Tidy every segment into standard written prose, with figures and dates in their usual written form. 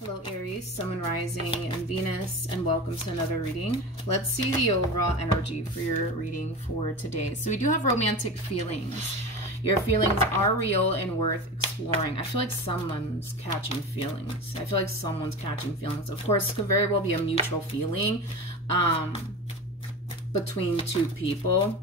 Hello Aries, Sun and Rising, and Venus, and welcome to another reading. Let's see the overall energy for your reading for today. So we do have romantic feelings. Your feelings are real and worth exploring. I feel like someone's catching feelings. Of course, it could very well be a mutual feeling between two people.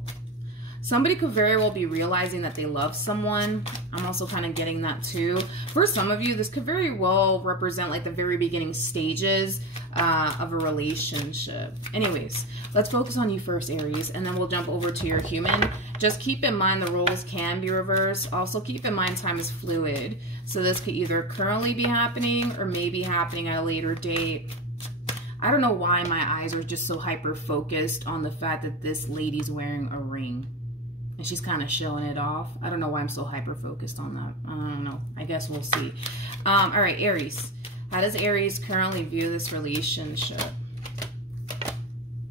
Somebody could very well be realizing that they love someone. I'm also kind of getting that too. For some of you, this could very well represent like the very beginning stages of a relationship. Anyways, let's focus on you first, Aries, and then we'll jump over to your human. Just keep in mind the roles can be reversed. Also keep in mind time is fluid. So this could either currently be happening or maybe happening at a later date. I don't know why my eyes are just so hyper focused on the fact that this lady's wearing a ring. And she's kind of showing it off. I don't know why I'm so hyper-focused on that. I don't know. I guess we'll see. All right, Aries. How does Aries currently view this relationship?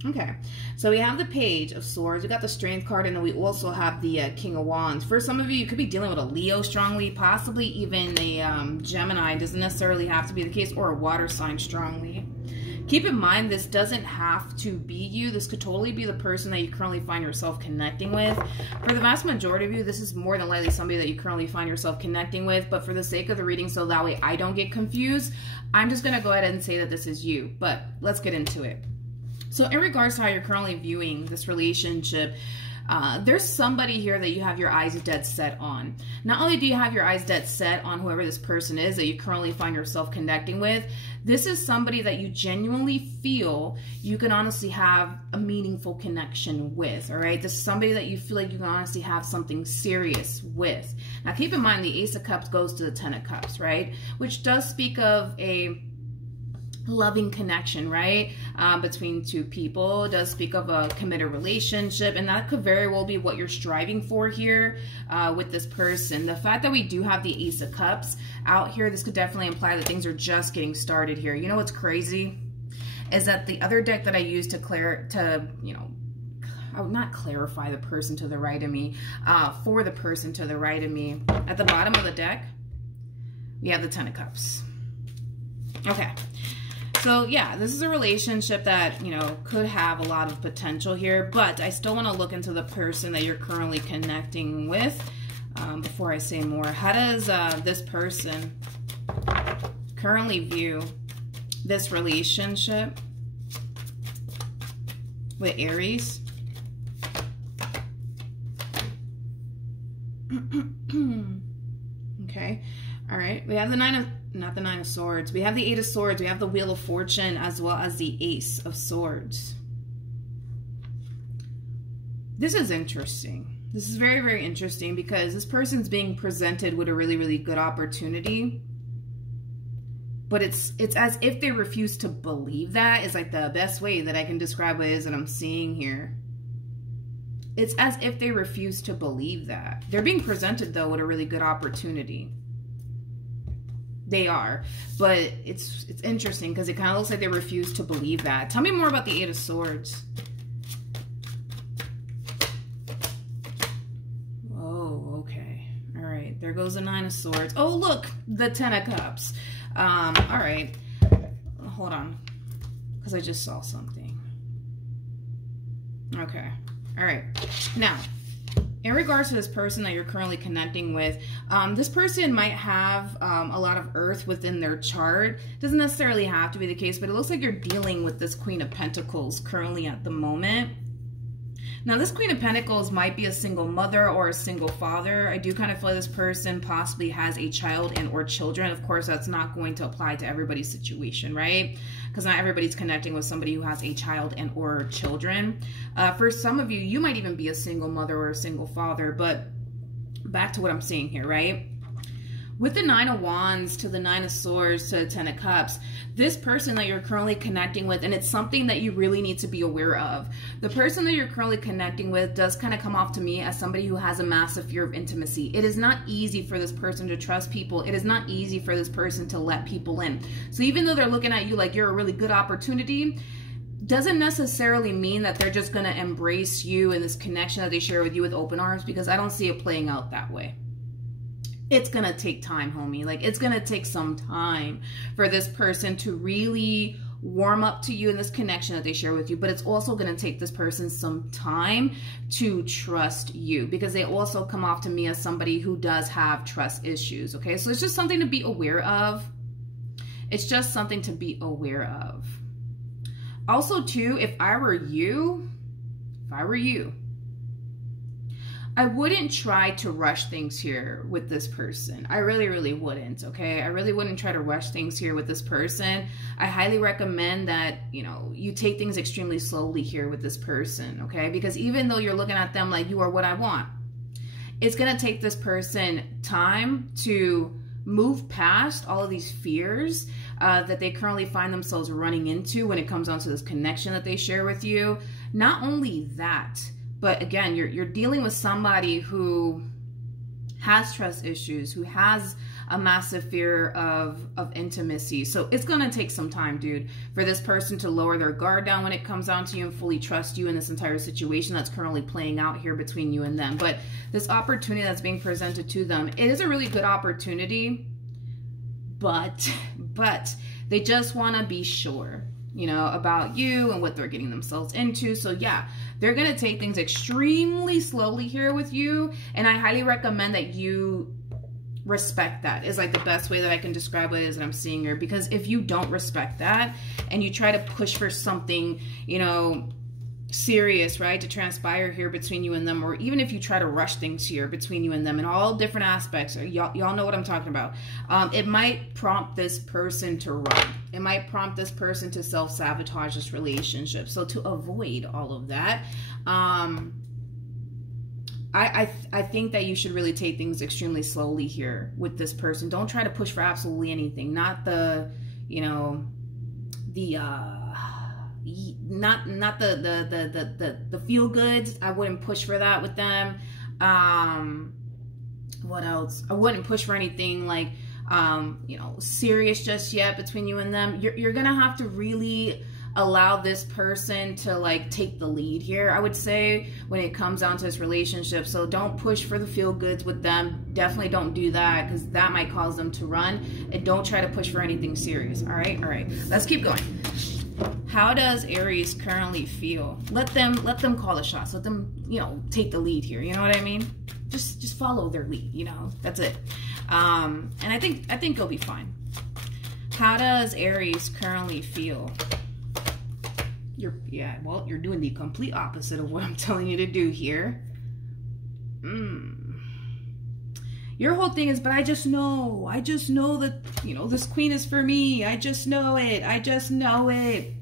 Okay. So we have the Page of Swords. We got the Strength card, and then we also have the King of Wands. For some of you, you could be dealing with a Leo strongly, possibly even a Gemini. Doesn't necessarily have to be the case, or a water sign strongly. Keep in mind, this doesn't have to be you. This could totally be the person that you currently find yourself connecting with. For the vast majority of you, this is more than likely somebody that you currently find yourself connecting with. But for the sake of the reading, so that way I don't get confused, I'm just going to go ahead and say that this is you. But let's get into it. So in regards to how you're currently viewing this relationship, there's somebody here that you have your eyes dead set on. Not only do you have your eyes dead set on whoever this person is that you currently find yourself connecting with, this is somebody that you genuinely feel you can honestly have a meaningful connection with, all right? This is somebody that you feel like you can honestly have something serious with. Now, keep in mind, the Ace of Cups goes to the Ten of Cups, right? Which does speak of a loving connection, right? Between two people. It does speak of a committed relationship, and that could very well be what you're striving for here with this person. The fact that we do have the Ace of Cups out here, this could definitely imply that things are just getting started here. You know what's crazy is that the other deck that I used to I would not clarify the person to the right of me, for the person to the right of me, at the bottom of the deck, we have the Ten of Cups. Okay. So yeah, this is a relationship that, you know, could have a lot of potential here, but I still want to look into the person that you're currently connecting with before I say more. How does this person currently view this relationship with Aries? Okay. All right. We have the not the Nine of Swords. We have the Eight of Swords. We have the Wheel of Fortune, as well as the Ace of Swords. This is interesting. This is very, very interesting because this person's being presented with a really, really good opportunity. But it's as if they refuse to believe that is like the best way that I can describe what it is that I'm seeing here. It's as if they refuse to believe that. They're being presented, though, with a really good opportunity. They are, but it's interesting because it kind of looks like they refuse to believe that. Tell me more about the Eight of Swords. Oh, okay. All right. There goes the Nine of Swords. Oh, look, the Ten of Cups. All right. Hold on, because I just saw something. Okay. All right. Now, in regards to this person that you're currently connecting with, this person might have a lot of earth within their chart. Doesn't necessarily have to be the case, but it looks like you're dealing with this Queen of Pentacles currently at the moment. Now, this Queen of Pentacles might be a single mother or a single father. I do kind of feel like this person possibly has a child and or children. Of course, that's not going to apply to everybody's situation, right? Because not everybody's connecting with somebody who has a child and or children. For some of you, you might even be a single mother or a single father, but back to what I'm saying here, right? With the Nine of Wands to the Nine of Swords to the Ten of Cups, this person that you're currently connecting with, and it's something that you really need to be aware of. The person that you're currently connecting with does kind of come off to me as somebody who has a massive fear of intimacy. It is not easy for this person to trust people. It is not easy for this person to let people in. So even though they're looking at you like you're a really good opportunity, doesn't necessarily mean that they're just going to embrace you and this connection that they share with you with open arms, because I don't see it playing out that way. it's going to take time, homie. Like, it's going to take some time for this person to really warm up to you in this connection that they share with you. But it's also going to take this person some time to trust you, because they also come off to me as somebody who does have trust issues. Okay, so it's just something to be aware of. It's just something to be aware of. Also, too, if I were you, I wouldn't try to rush things here with this person. I really, really wouldn't, okay? I really wouldn't try to rush things here with this person. I highly recommend that, you know, you take things extremely slowly here with this person, okay? Because even though you're looking at them like you are what I want, it's gonna take this person time to move past all of these fears that they currently find themselves running into when it comes down to this connection that they share with you. Not only that, but again, you're dealing with somebody who has trust issues, who has a massive fear of intimacy. So it's going to take some time, dude, for this person to lower their guard down when it comes down to you and fully trust you in this entire situation that's currently playing out here between you and them. But this opportunity that's being presented to them, it is a really good opportunity, but they just want to be sure, you know, about you and what they're getting themselves into. So yeah, they're going to take things extremely slowly here with you. And I highly recommend that you respect that, is like the best way that I can describe what it is that I'm seeing here. Because if you don't respect that and you try to push for something, you know, serious, right, to transpire here between you and them, or even if you try to rush things here between you and them in all different aspects, y'all know what I'm talking about, it might prompt this person to run. It might prompt this person to self-sabotage this relationship. So to avoid all of that, I think that you should really take things extremely slowly here with this person. Don't try to push for absolutely anything. Not the, you know, the not the feel goods. I wouldn't push for that with them. What else? I wouldn't push for anything like you know, serious just yet between you and them. You're gonna have to really allow this person to like take the lead here, I would say, when it comes down to this relationship. So don't push for the feel goods with them. Definitely don't do that, because that might cause them to run. And don't try to push for anything serious. All right, let's keep going. How does Aries currently feel? Let them call the shots. Let them, you know, take the lead here. You know what I mean? Just follow their lead. You know, that's it. And I think you'll be fine. How does Aries currently feel? Well, you're doing the complete opposite of what I'm telling you to do here. Your whole thing is, but I just know that, you know, this queen is for me. I just know it. I just know it.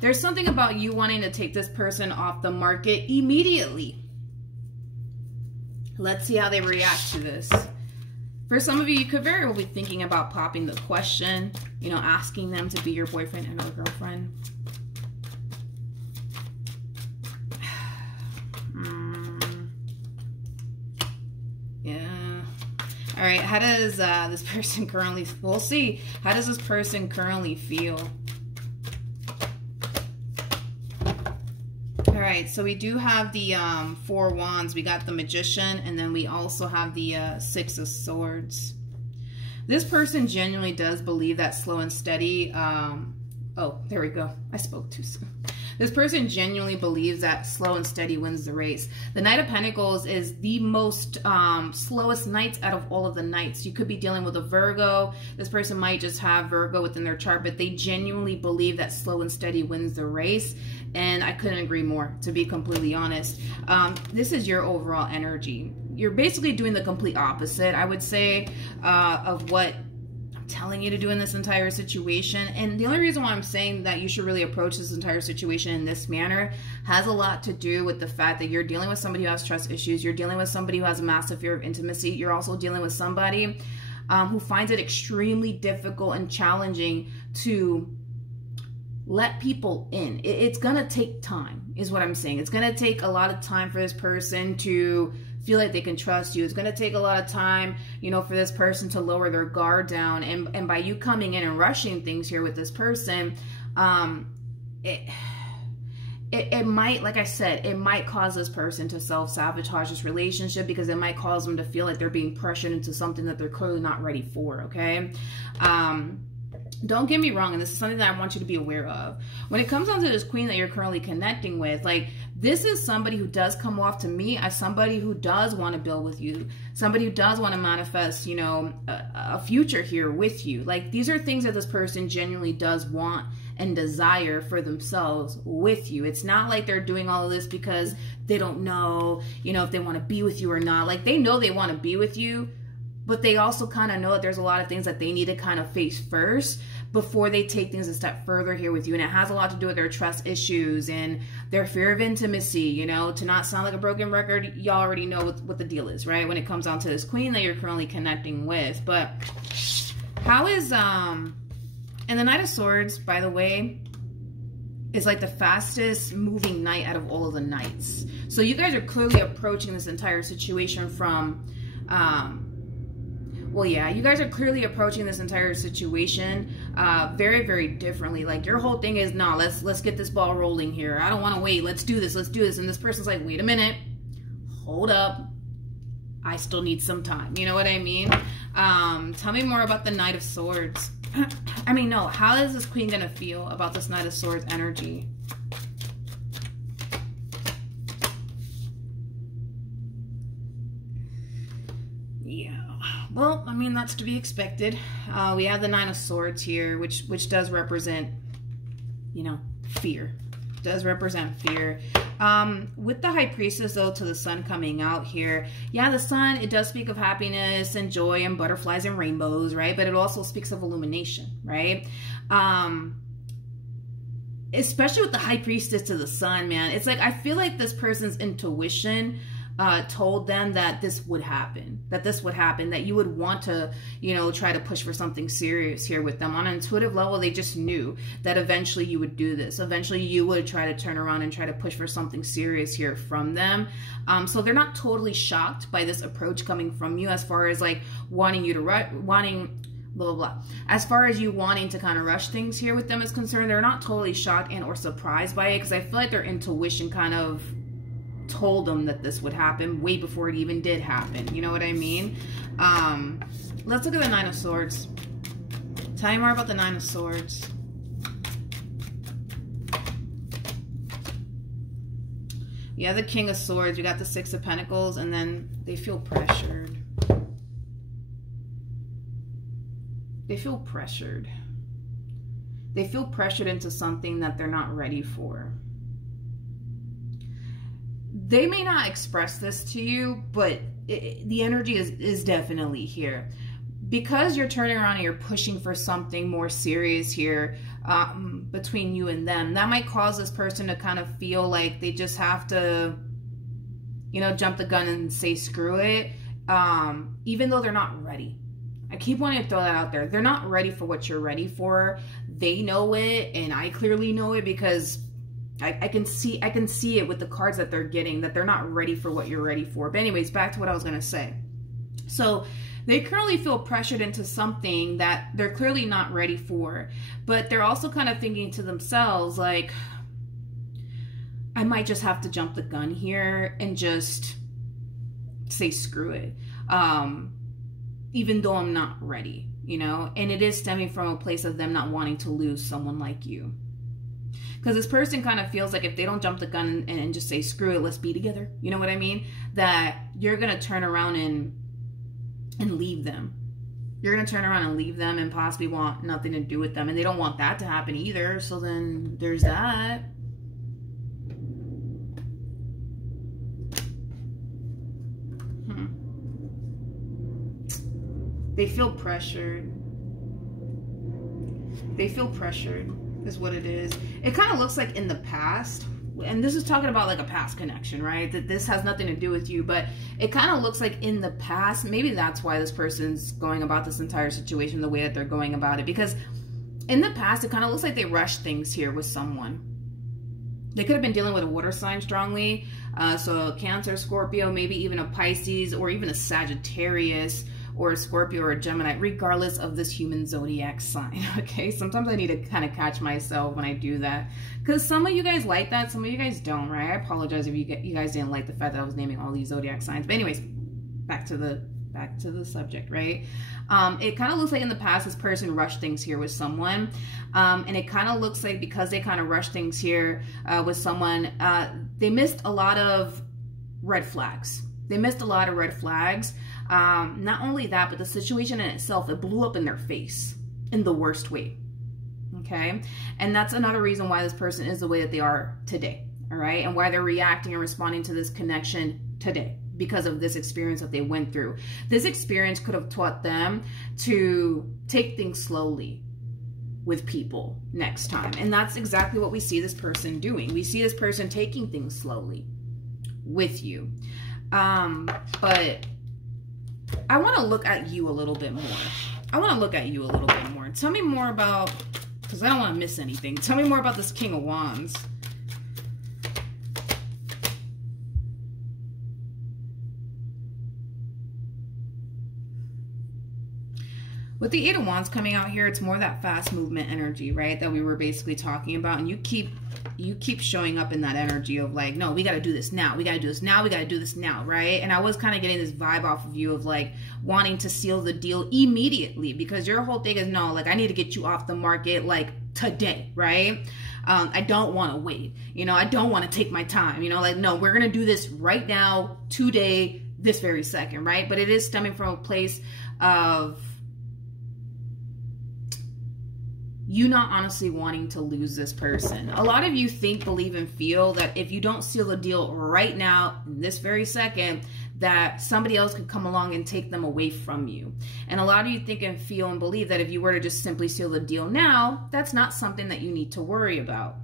There's something about you wanting to take this person off the market immediately. Let's see how they react to this. For some of you, you could very well be thinking about popping the question, you know, asking them to be your boyfriend and or girlfriend. Yeah. All right. How does this person currently, we'll see. How does this person currently feel? All right, so we do have the 4 wands. We got the Magician, and then we also have the 6 of Swords. This person genuinely does believe that slow and steady. Oh, there we go. I spoke too soon. This person genuinely believes that slow and steady wins the race. The Knight of Pentacles is the most slowest knight out of all of the knights. You could be dealing with a Virgo. This person might just have Virgo within their chart, but they genuinely believe that slow and steady wins the race. And I couldn't agree more, to be completely honest. This is your overall energy. You're basically doing the complete opposite, I would say, of what I'm telling you to do in this entire situation. And the only reason why I'm saying that you should really approach this entire situation in this manner has a lot to do with the fact that you're dealing with somebody who has trust issues. You're dealing with somebody who has a massive fear of intimacy. You're also dealing with somebody who finds it extremely difficult and challenging to let people in. It's gonna take time, is what I'm saying. It's gonna take a lot of time for this person to feel like they can trust you. It's gonna take a lot of time, you know, for this person to lower their guard down. And by you coming in and rushing things here with this person, it might, like I said, it might cause this person to self-sabotage this relationship, because it might cause them to feel like they're being pressured into something that they're clearly not ready for, okay? Don't get me wrong, and this is something that I want you to be aware of. When it comes down to this queen that you're currently connecting with, like, this is somebody who does come off to me as somebody who does want to build with you, somebody who does want to manifest, you know, a future here with you. Like, these are things that this person genuinely does want and desire for themselves with you. It's not like they're doing all of this because they don't know, you know, if they want to be with you or not. Like, they know they want to be with you, but they also kind of know that there's a lot of things that they need to kind of face first before they take things a step further here with you. And it has a lot to do with their trust issues and their fear of intimacy, you know. To not sound like a broken record, y'all already know what the deal is, right? When it comes down to this queen that you're currently connecting with. But how is, and the Knight of Swords, by the way, is like the fastest moving knight out of all of the knights. So you guys are clearly approaching this entire situation from, well, yeah, you guys are clearly approaching this entire situation very, very differently. Like, your whole thing is, nah, let's get this ball rolling here. I don't want to wait. Let's do this. Let's do this. And this person's like, wait a minute. Hold up. I still need some time. You know what I mean? Tell me more about the Knight of Swords. I mean, no, how is this queen going to feel about this Knight of Swords energy? Yeah, well, I mean, that's to be expected. We have the Nine of Swords here, which does represent, you know, fear. Does represent fear. With the High Priestess, though, to the Sun coming out here, yeah, the Sun, it does speak of happiness and joy and butterflies and rainbows, right? But it also speaks of illumination, right? Especially with the High Priestess to the Sun, man. It's like, I feel like this person's intuition told them that this would happen, that you would want to, you know, try to push for something serious here with them. On an intuitive level, they just knew that eventually you would do this. Eventually you would try to turn around and try to push for something serious here from them. So they're not totally shocked by this approach coming from you, as far as like wanting you to blah, blah, blah. As far as you wanting to kind of rush things here with them is concerned, they're not totally shocked and or surprised by it, because I feel like their intuition kind of told them that this would happen way before it even did happen. You know what I mean? Let's look at the Nine of Swords. Tell me more about the Nine of Swords. You have the King of Swords. You got the Six of Pentacles, and then they feel pressured. They feel pressured. They feel pressured into something that they're not ready for. They may not express this to you, but the energy is definitely here. Because you're turning around and you're pushing for something more serious here between you and them, that might cause this person to kind of feel like they just have to, you know, jump the gun and say screw it, even though they're not ready. I keep wanting to throw that out there. They're not ready for what you're ready for. They know it, and I clearly know it, because I can see it with the cards that they're getting, that they're not ready for what you're ready for. But anyways, back to what I was going to say. So they currently feel pressured into something that they're clearly not ready for, but they're also kind of thinking to themselves, like, I might just have to jump the gun here and just say screw it, even though I'm not ready, you know? And it is stemming from a place of them not wanting to lose someone like you. Because this person kind of feels like if they don't jump the gun and just say, screw it, let's be together. You know what I mean? That you're going to turn around and leave them. You're going to turn around and leave them and possibly want nothing to do with them. And they don't want that to happen either. So then there's that. They feel pressured. They feel pressured. Is what it is. It kind of looks like in the past, and this is talking about like a past connection, right? That this has nothing to do with you, but it kind of looks like in the past, maybe that's why this person's going about this entire situation the way that they're going about it, because in the past, it kind of looks like they rushed things here with someone. They could have been dealing with a water sign strongly, so Cancer, Scorpio, maybe even a Pisces, or even a Sagittarius, or a Scorpio or a Gemini, regardless of this human zodiac sign, okay? Sometimes I need to kind of catch myself when I do that, because some of you guys like that, some of you guys don't, right? I apologize if you guys didn't like the fact that I was naming all these zodiac signs. But anyways, back to the subject, right? It kind of looks like in the past this person rushed things here with someone, and it kind of looks like because they kind of rushed things here with someone, they missed a lot of red flags. They missed a lot of red flags. Not only that, but the situation in itself, it blew up in their face in the worst way. Okay, and that's another reason why this person is the way that they are today. All right, and why they're reacting and responding to this connection today, because of this experience that they went through. This experience could have taught them to take things slowly with people next time. And that's exactly what we see this person doing. We see this person taking things slowly with you. But I want to look at you a little bit more. Tell me more about, because I don't want to miss anything. Tell me more about this King of Wands. With the Eight of Wands coming out here, it's more that fast movement energy, right? That we were basically talking about. And you keep showing up in that energy of like, no, we got to do this now. We got to do this now. We got to do this now, right? And I was kind of getting this vibe off of you of like wanting to seal the deal immediately, because your whole thing is, no, like I need to get you off the market like today, right? I don't want to wait. You know, I don't want to take my time. You know, like, no, we're going to do this right now, today, this very second, right? But it is stemming from a place of you not honestly wanting to lose this person. A lot of you think, believe, and feel that if you don't seal the deal right now, in this very second, that somebody else could come along and take them away from you. And a lot of you think and feel and believe that if you were to just simply seal the deal now, that's not something that you need to worry about.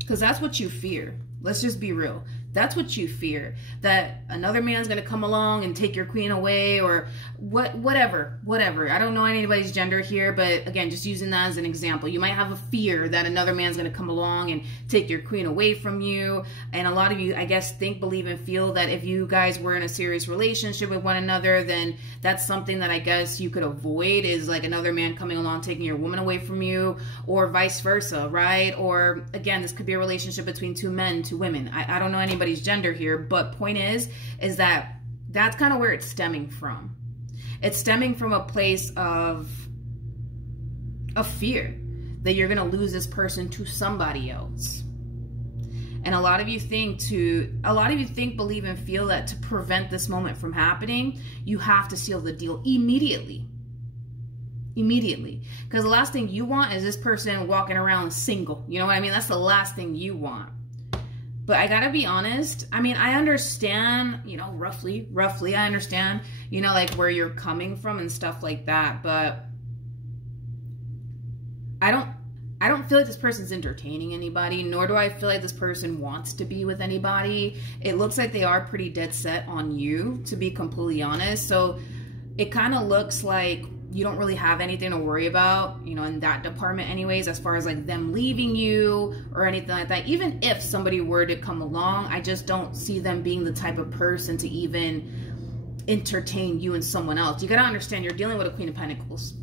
Because that's what you fear. Let's just be real. That's what you fear, that another man's going to come along and take your queen away, or whatever. I don't know anybody's gender here, but again, just using that as an example. You might have a fear that another man's going to come along and take your queen away from you. And a lot of you, I guess, think, believe, and feel that if you guys were in a serious relationship with one another, then that's something that I guess you could avoid, is like another man coming along taking your woman away from you, or vice versa, right? Or again, this could be a relationship between two men, two women. I don't know anybody's gender here, but point is that that's kind of where it's stemming from. It's stemming from a place of fear that you're going to lose this person to somebody else. And a lot of you think, believe, and feel that to prevent this moment from happening, you have to seal the deal immediately. Because the last thing you want is this person walking around single. You know what I mean? That's the last thing you want. But I gotta be honest, I mean, I understand, you know, roughly, I understand, you know, like where you're coming from and stuff like that, but I don't feel like this person's entertaining anybody, nor do I feel like this person wants to be with anybody. It looks like they are pretty dead set on you, to be completely honest. So it kind of looks like you don't really have anything to worry about, you know, in that department anyways, as far as like them leaving you or anything like that. Even if somebody were to come along, I just don't see them being the type of person to even entertain you and someone else. You got to understand, you're dealing with a Queen of Pentacles.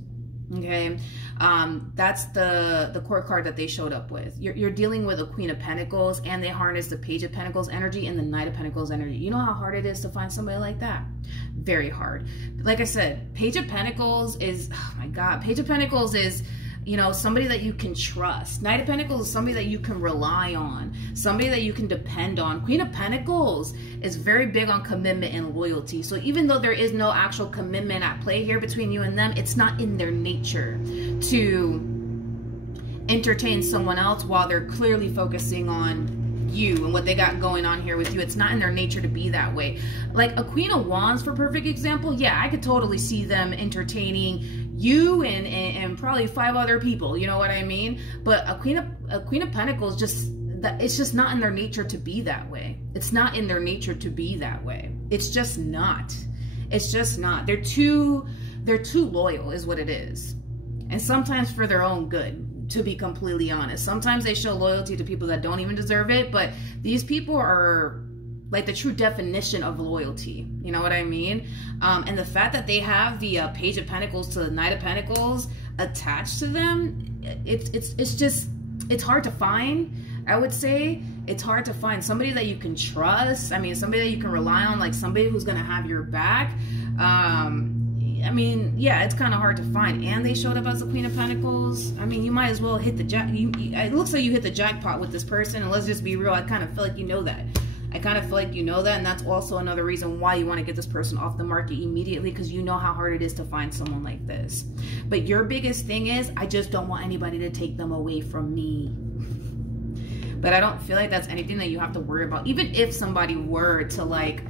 Okay, that's the court card that they showed up with. You're dealing with a Queen of Pentacles, and they harness the Page of Pentacles energy and the Knight of Pentacles energy. You know how hard it is to find somebody like that? Very hard. Like I said, Page of Pentacles is, oh my God, Page of Pentacles is, you know, somebody that you can trust. Knight of Pentacles is somebody that you can rely on, somebody that you can depend on. Queen of Pentacles is very big on commitment and loyalty. So even though there is no actual commitment at play here between you and them, it's not in their nature to entertain someone else while they're clearly focusing on you and what they got going on here with you. It's not in their nature to be that way. Like a Queen of Wands, for perfect example, yeah, I could totally see them entertaining you and probably 5 other people, you know what I mean? But a Queen of Pentacles, it's just not in their nature to be that way. It's not in their nature to be that way. It's just not. It's just not. They're too loyal is what it is. And sometimes for their own good, to be completely honest. Sometimes they show loyalty to people that don't even deserve it, but these people are like the true definition of loyalty. You know what I mean? And the fact that they have the Page of Pentacles to the Knight of Pentacles attached to them, it's hard to find. I would say it's hard to find somebody that you can trust. I mean, somebody that you can rely on, like somebody who's gonna have your back. I mean, yeah, it's kind of hard to find. And they showed up as the Queen of Pentacles. I mean, you might as well hit the it looks like you hit the jackpot with this person. And let's just be real, I kind of feel like you know that. I kind of feel like you know that, and that's also another reason why you want to get this person off the market immediately, because you know how hard it is to find someone like this. But your biggest thing is, I just don't want anybody to take them away from me. But I don't feel like that's anything that you have to worry about. Even if somebody were to like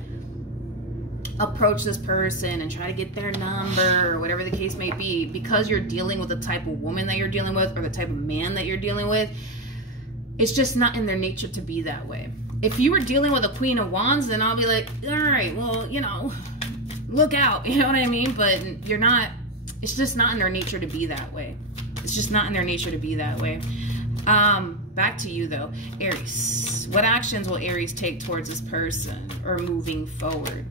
approach this person and try to get their number or whatever the case may be, because you're dealing with the type of woman that you're dealing with or the type of man that you're dealing with, it's just not in their nature to be that way. If you were dealing with a Queen of Wands, then I'll be like, all right, well, you know, look out, you know what I mean? But you're not, it's just not in their nature to be that way. It's just not in their nature to be that way. Back to you though, Aries. What actions will Aries take towards this person or moving forward?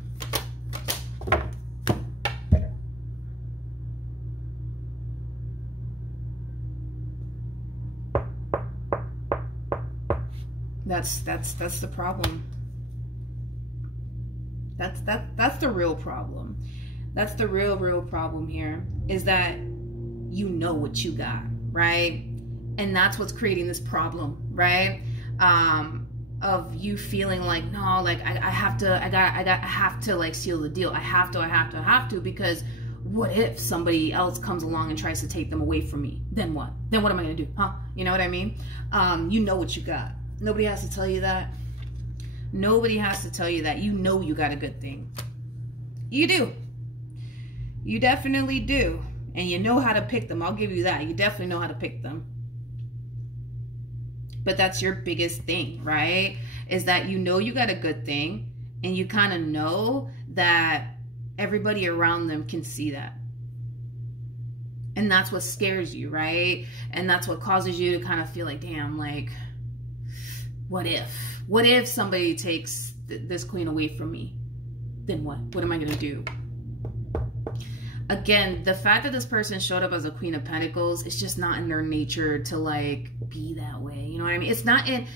That's the problem. That's the real problem. That's the real problem here, is that you know what you got, right? And that's what's creating this problem, right? Of you feeling like, no, like I have to like seal the deal. I have to, because what if somebody else comes along and tries to take them away from me? Then what? Then what am I gonna do? Huh? You know what I mean? You know what you got. Nobody has to tell you that. Nobody has to tell you that. You know you got a good thing. You do. You definitely do. And you know how to pick them. I'll give you that. You definitely know how to pick them. But that's your biggest thing, right? Is that you know you got a good thing, and you kind of know that everybody around them can see that. And that's what scares you, right? And that's what causes you to kind of feel like, damn, like, what if? What if somebody takes this queen away from me? Then what? What am I going to do? Again, the fact that this person showed up as a Queen of Pentacles, it's just not in their nature to like be that way. You know what I mean? It's not in,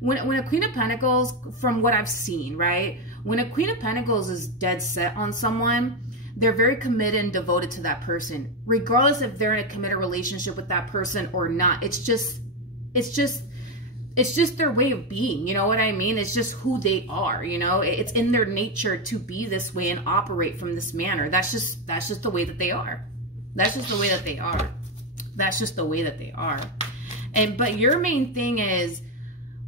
when a Queen of Pentacles, from what I've seen, right? When a Queen of Pentacles is dead set on someone, they're very committed and devoted to that person, regardless if they're in a committed relationship with that person or not. It's just their way of being, you know what I mean? It's just who they are, you know? It's in their nature to be this way and operate from this manner. That's just the way that they are. That's just the way that they are. That's just the way that they are. But your main thing is,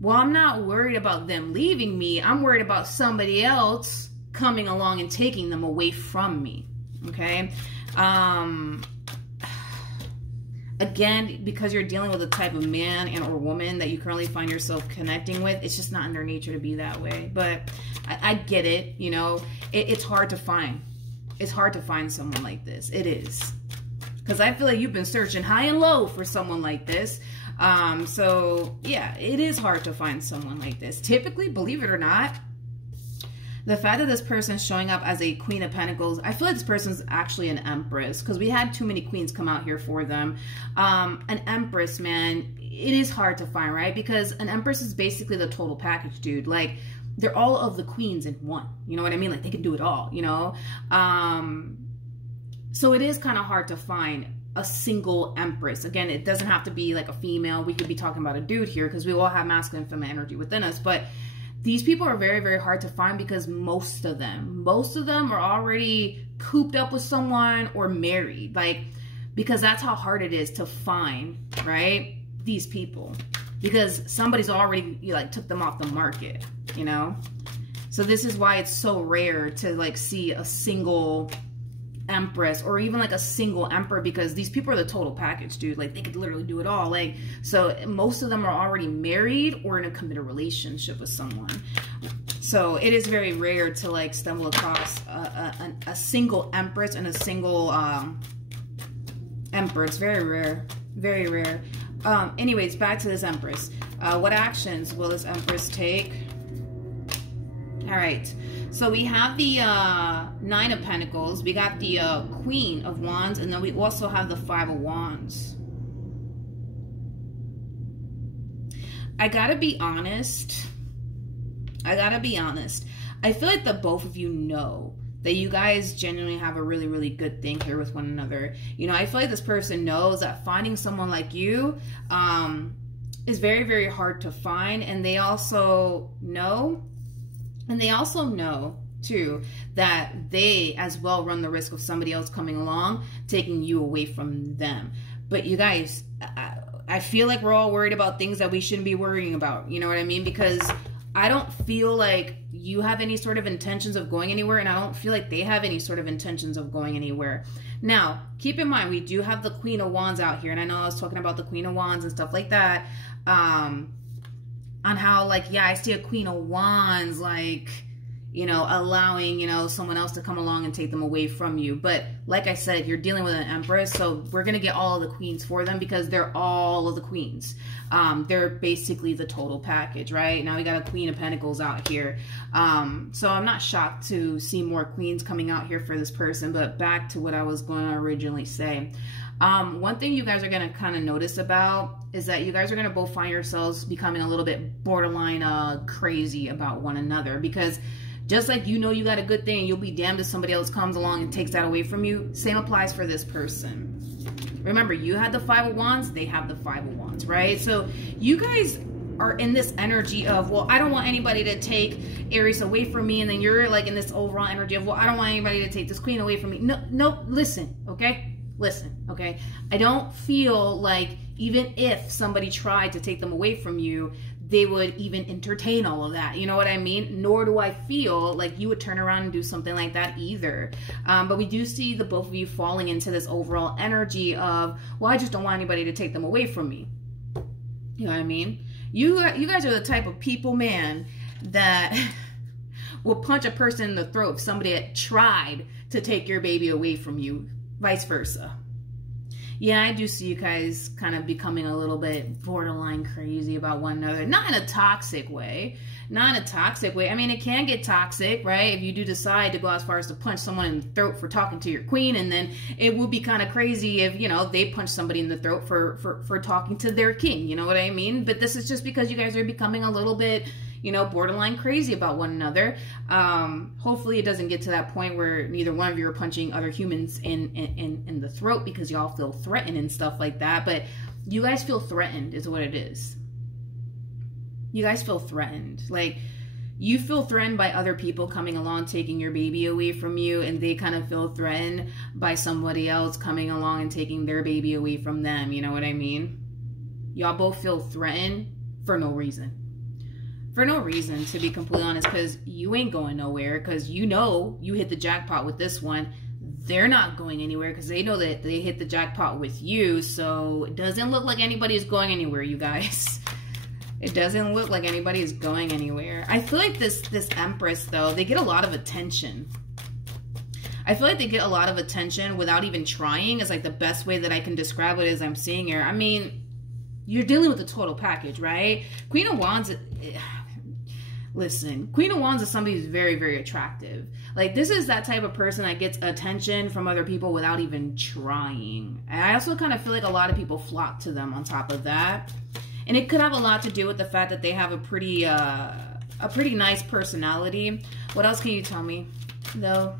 well, I'm not worried about them leaving me. I'm worried about somebody else coming along and taking them away from me, okay? Again, because you're dealing with a type of man and or woman that you currently find yourself connecting with, it's just not in their nature to be that way. But I get it, you know, it's hard to find. It's hard to find someone like this. It is. Because I feel like you've been searching high and low for someone like this. So, yeah, it is hard to find someone like this. Typically, believe it or not, the fact that this person's showing up as a Queen of Pentacles, I feel like this person's actually an Empress, because we had too many queens come out here for them. An Empress, man, it is hard to find, right? Because an Empress is basically the total package, dude. Like, they're all of the queens in one. You know what I mean? Like, they can do it all, you know? So it is kind of hard to find a single Empress. Again, it doesn't have to be like a female. We could be talking about a dude here, because we all have masculine and feminine energy within us. But these people are very, very hard to find, because most of them are already cooped up with someone or married. Like, because that's how hard it is to find, right? These people, because somebody's already, you like, took them off the market, you know? So this is why it's so rare to like see a single Empress or even like a single Emperor, because these people are the total package, dude. Like, they could literally do it all. Like, so most of them are already married or in a committed relationship with someone. So it is very rare to like stumble across a single Empress and a single Emperor. It's very rare, very rare. Anyways, back to this Empress. What actions will this Empress take All right, so we have the Nine of Pentacles, we got the Queen of Wands, and then we also have the Five of Wands. I gotta be honest. I feel like the both of you know that you guys genuinely have a really, really good thing here with one another. You know, I feel like this person knows that finding someone like you is very, very hard to find, and they also know, too, that they as well run the risk of somebody else coming along, taking you away from them. But you guys, I feel like we're all worried about things that we shouldn't be worrying about. You know what I mean? Because I don't feel like you have any sort of intentions of going anywhere, and I don't feel like they have any sort of intentions of going anywhere. Now, keep in mind, we do have the Queen of Wands out here, and I know I was talking about the Queen of Wands and stuff like that, on how, like, yeah, I see a Queen of Wands, like, you know, allowing, you know, someone else to come along and take them away from you. But like I said, you're dealing with an Empress, so we're going to get all of the queens for them because they're all of the queens. They're basically the total package, right? Now we got a Queen of Pentacles out here. So I'm not shocked to see more queens coming out here for this person, but back to what I was going to originally say. One thing you guys are going to kind of notice about is that you guys are going to both find yourselves becoming a little bit borderline crazy about one another, because just like you know you got a good thing and you'll be damned if somebody else comes along and takes that away from you, same applies for this person. Remember, you had the Five of Wands, they have the Five of Wands, right? So you guys are in this energy of, well, I don't want anybody to take Aries away from me, and then you're like in this overall energy of, well, I don't want anybody to take this Queen away from me. No, listen, okay? Listen, okay? I don't feel like even if somebody tried to take them away from you, they would even entertain all of that. You know what I mean? Nor do I feel like you would turn around and do something like that either. But we do see the both of you falling into this overall energy of, well, I just don't want anybody to take them away from me. You know what I mean? You guys are the type of people, man, that will punch a person in the throat if somebody had tried to take your baby away from you, vice versa. Yeah, I do see you guys kind of becoming a little bit borderline crazy about one another. Not in a toxic way. Not in a toxic way. I mean, it can get toxic, right? If you do decide to go as far as to punch someone in the throat for talking to your queen, and then it would be kind of crazy if, you know, they punch somebody in the throat for talking to their king. You know what I mean? But this is just because you guys are becoming a little bit, you know, borderline crazy about one another. Hopefully it doesn't get to that point where neither one of you are punching other humans in the throat because y'all feel threatened and stuff like that. But you guys feel threatened is what it is. You guys feel threatened. Like, you feel threatened by other people coming along, taking your baby away from you, and they kind of feel threatened by somebody else coming along and taking their baby away from them. You know what I mean? Y'all both feel threatened for no reason. For no reason, to be completely honest, because you ain't going nowhere, because you know you hit the jackpot with this one. They're not going anywhere because they know that they hit the jackpot with you, so it doesn't look like anybody is going anywhere, you guys. It doesn't look like anybody is going anywhere. I feel like this Empress, though, they get a lot of attention. I feel like they get a lot of attention without even trying, is like the best way that I can describe it as I'm seeing here. I mean, you're dealing with the total package, right? Queen of Wands... Listen, Queen of Wands is somebody who's very, very attractive. Like, this is that type of person that gets attention from other people without even trying. And I also kind of feel like a lot of people flock to them on top of that. And it could have a lot to do with the fact that they have a pretty nice personality. What else can you tell me, though?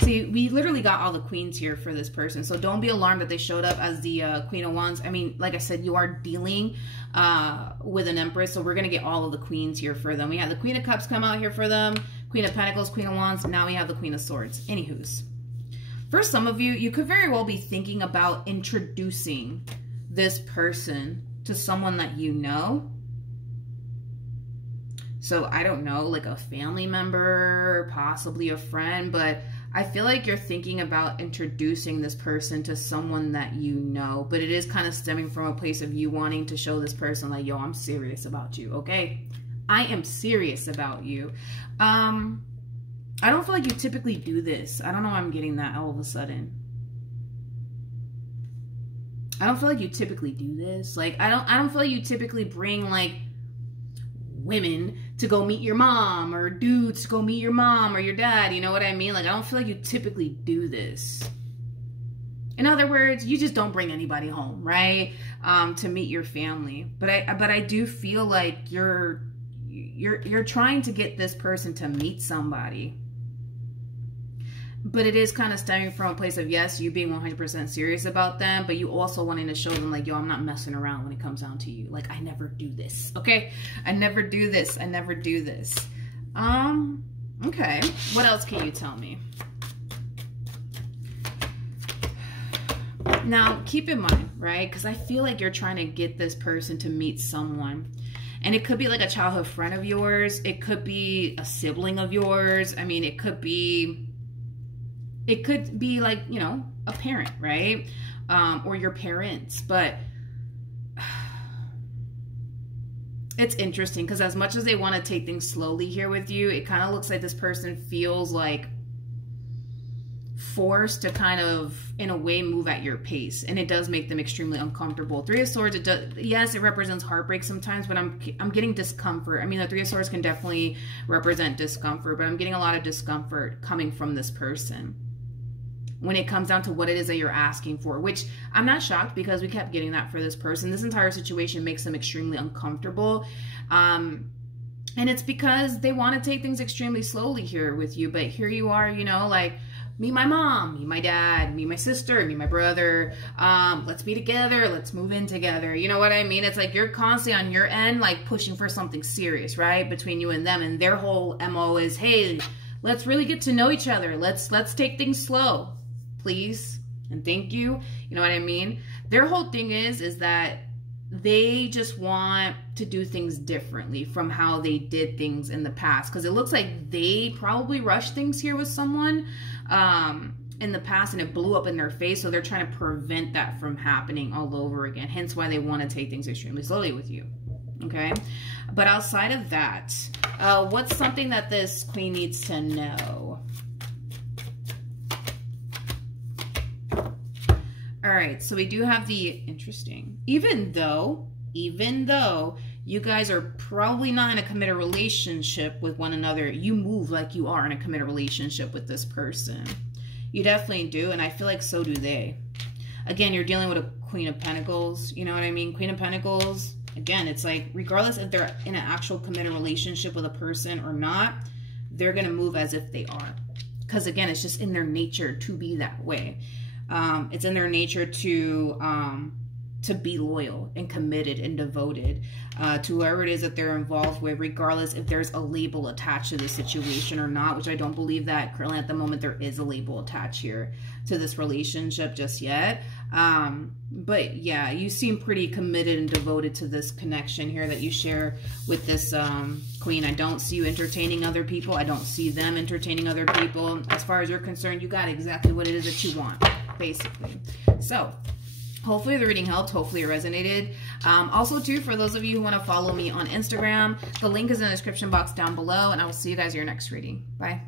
See, we literally got all the queens here for this person, so don't be alarmed that they showed up as the Queen of Wands. I mean, like I said, you are dealing with an Empress, so we're going to get all of the queens here for them. We have the Queen of Cups come out here for them, Queen of Pentacles, Queen of Wands, now we have the Queen of Swords. Anywho's. For some of you, you could very well be thinking about introducing this person to someone that you know. So, I don't know, like a family member, possibly a friend, but I feel like you're thinking about introducing this person to someone that you know, but it is kind of stemming from a place of you wanting to show this person like, yo, I'm serious about you, okay? I am serious about you. I don't feel like you typically do this. I don't know why I'm getting that all of a sudden. I don't feel like you typically do this. Like, I don't feel like you typically bring, like, women to go meet your mom, or dudes to go meet your mom or your dad. You know what I mean? Like, I don't feel like you typically do this. In other words, you just don't bring anybody home, right? To meet your family. But I do feel like you're trying to get this person to meet somebody. But it is kind of stemming from a place of, yes, you being 100% serious about them, but you also wanting to show them, like, yo, I'm not messing around when it comes down to you. Like, I never do this, okay? I never do this. I never do this. Okay. What else can you tell me? Now, keep in mind, right? Because I feel like you're trying to get this person to meet someone. And it could be like a childhood friend of yours. It could be a sibling of yours. I mean, it could be like, you know, a parent, right? Or your parents. But it's interesting because as much as they want to take things slowly here with you, it kind of looks like this person feels like forced to kind of, in a way, move at your pace, and it does make them extremely uncomfortable. Three of Swords, it does, yes, it represents heartbreak sometimes, but I'm getting discomfort. I mean, the Three of Swords can definitely represent discomfort, but I'm getting a lot of discomfort coming from this person when it comes down to what it is that you're asking for, which I'm not shocked because we kept getting that for this person. This entire situation makes them extremely uncomfortable. And it's because they want to take things extremely slowly here with you, but here you are, you know, like, meet my mom, meet my dad, meet my sister, meet my brother. Let's be together. Let's move in together. You know what I mean? It's like you're constantly on your end, like pushing for something serious, right? Between you and them. And their whole MO is, hey, let's really get to know each other. Let's take things slow, please. And thank you. You know what I mean? Their whole thing is that they just want to do things differently from how they did things in the past. Because it looks like they probably rushed things here with someone in the past and it blew up in their face. So they're trying to prevent that from happening all over again. Hence why they want to take things extremely slowly with you. Okay? But outside of that, what's something that this queen needs to know? All right, so we do have the interesting. Even though you guys are probably not in a committed relationship with one another, you move like you are in a committed relationship with this person. You definitely do, and I feel like so do they. Again, you're dealing with a Queen of Pentacles, you know what I mean? Queen of Pentacles, again, it's like regardless if they're in an actual committed relationship with a person or not, they're going to move as if they are. Because again, it's just in their nature to be that way. It's in their nature to be loyal and committed and devoted to whoever it is that they're involved with, regardless if there's a label attached to the situation or not, which I don't believe that currently at the moment there is a label attached here to this relationship just yet. But yeah, you seem pretty committed and devoted to this connection here that you share with this queen. I don't see you entertaining other people. I don't see them entertaining other people. As far as you're concerned, you got exactly what it is that you want, basically. So hopefully the reading helped. Hopefully it resonated. Also, too, for those of you who want to follow me on Instagram, the link is in the description box down below, and I will see you guys in your next reading. Bye.